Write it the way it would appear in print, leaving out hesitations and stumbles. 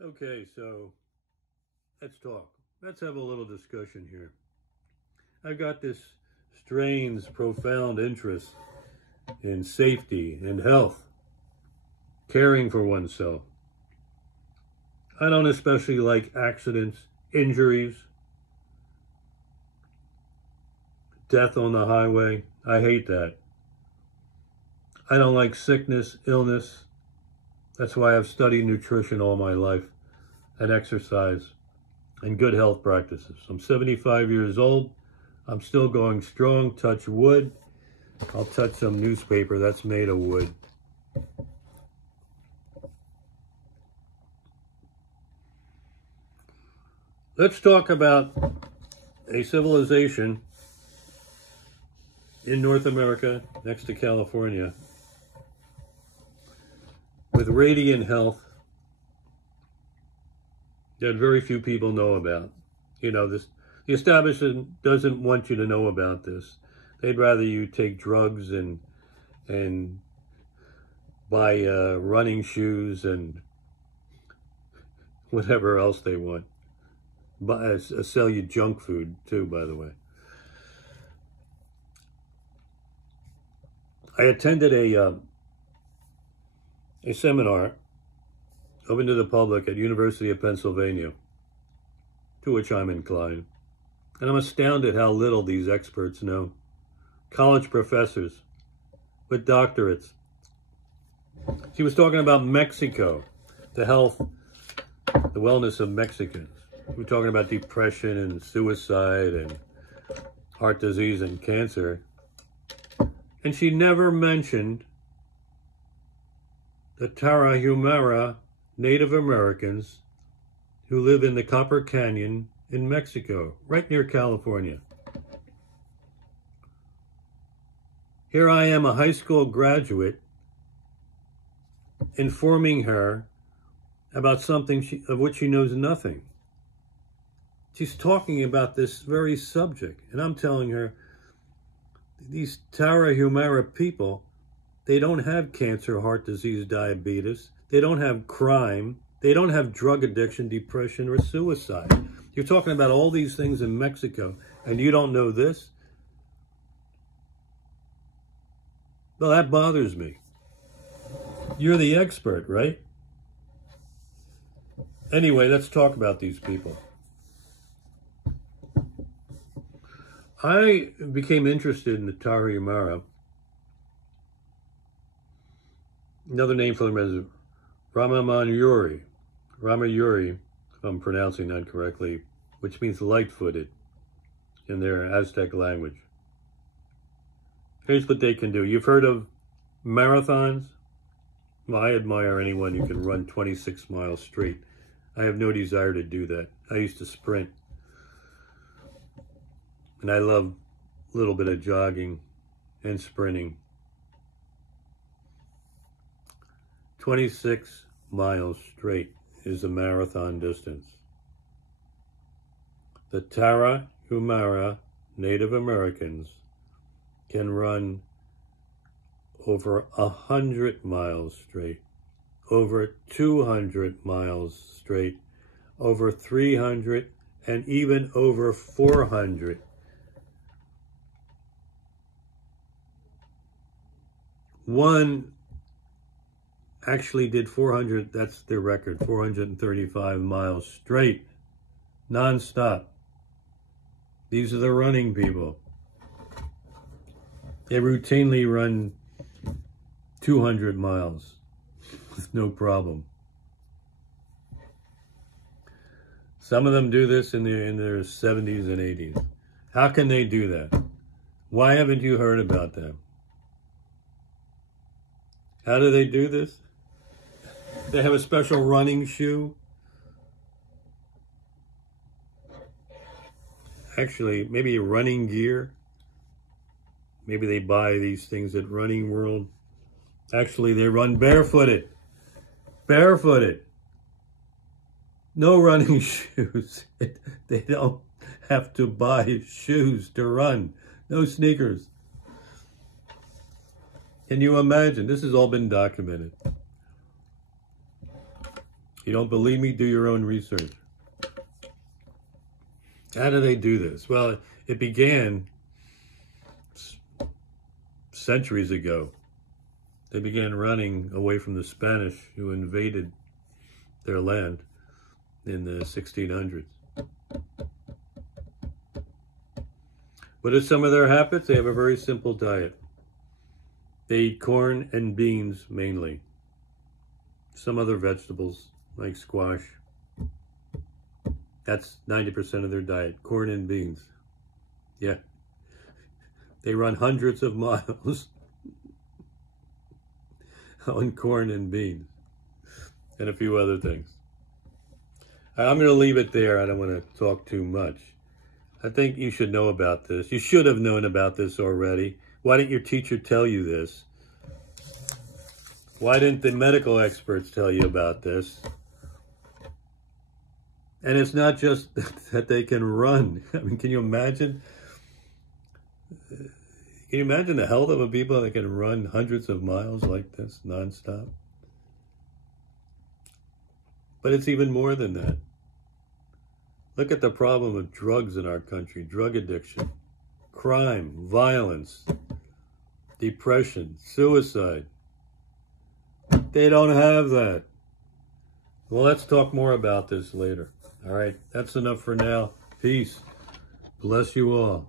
Okay, so let's talk. Let's have a little discussion here. I've got this strange, profound interest in safety and health, caring for oneself. I don't especially like accidents, injuries, death on the highway. I hate that. I don't like sickness, illness. That's why I've studied nutrition all my life and exercise and good health practices. I'm 75 years old. I'm still going strong. Touch wood. I'll touch some newspaper that's made of wood. Let's talk about a civilization in North America next to California with radiant health that very few people know about. The establishment doesn't want you to know about this. They'd rather you take drugs and buy running shoes and whatever else they want. But sell you junk food too, by the way. I attended a seminar open to the public at University of Pennsylvania, to which I'm inclined. And I'm astounded how little these experts know. College professors with doctorates. She was talking about Mexico, the health, the wellness of Mexicans. We were talking about depression and suicide and heart disease and cancer. And she never mentioned the Tarahumara Native Americans who live in the Copper Canyon in Mexico, right near California. Here I am, a high school graduate, informing her about something of which she knows nothing. She's talking about this very subject, and I'm telling her, these Tarahumara people, they don't have cancer, heart disease, diabetes. They don't have crime. They don't have drug addiction, depression, or suicide. You're talking about all these things in Mexico, and you don't know this? Well, that bothers me. You're the expert, right? Anyway, let's talk about these people. I became interested in the Tarahumara. Another name for them is Ramayuri, if I'm pronouncing that correctly, which means light-footed in their Aztec language. Here's what they can do. You've heard of marathons? Well, I admire anyone who can run 26 miles straight. I have no desire to do that. I used to sprint. And I love a little bit of jogging and sprinting. 26 miles straight is the marathon distance. The Tarahumara Native Americans can run over 100 miles straight, over 200 miles straight, over 300, and even over 400. One actually did 400, that's their record, 435 miles straight, non-stop. These are the running people. They routinely run 200 miles with no problem. Some of them do this in their 70s and 80s. How can they do that? Why haven't you heard about them? How do they do this? They have a special running shoe. Actually, maybe running gear. Maybe they buy these things at Running World. Actually, they run barefooted. Barefooted. No running shoes. They don't have to buy shoes to run. No sneakers. Can you imagine? This has all been documented. you don't believe me, do your own research. How do they do this? Well, it began centuries ago. They began running away from the Spanish who invaded their land in the 1600s. What are some of their habits? They have a very simple diet. They eat corn and beans mainly. Some other vegetables like squash. That's 90% of their diet, corn and beans. Yeah. They run hundreds of miles on corn and beans and a few other things. I'm going to leave it there. I don't want to talk too much. I think you should know about this. You should have known about this already. Why didn't your teacher tell you this? Why didn't the medical experts tell you about this? And it's not just that they can run. I mean, can you imagine? Can you imagine the health of a people that can run hundreds of miles like this nonstop? But it's even more than that. Look at the problem of drugs in our country, drug addiction, crime, violence, depression, suicide. They don't have that. Well, let's talk more about this later. All right, that's enough for now. Peace. Bless you all.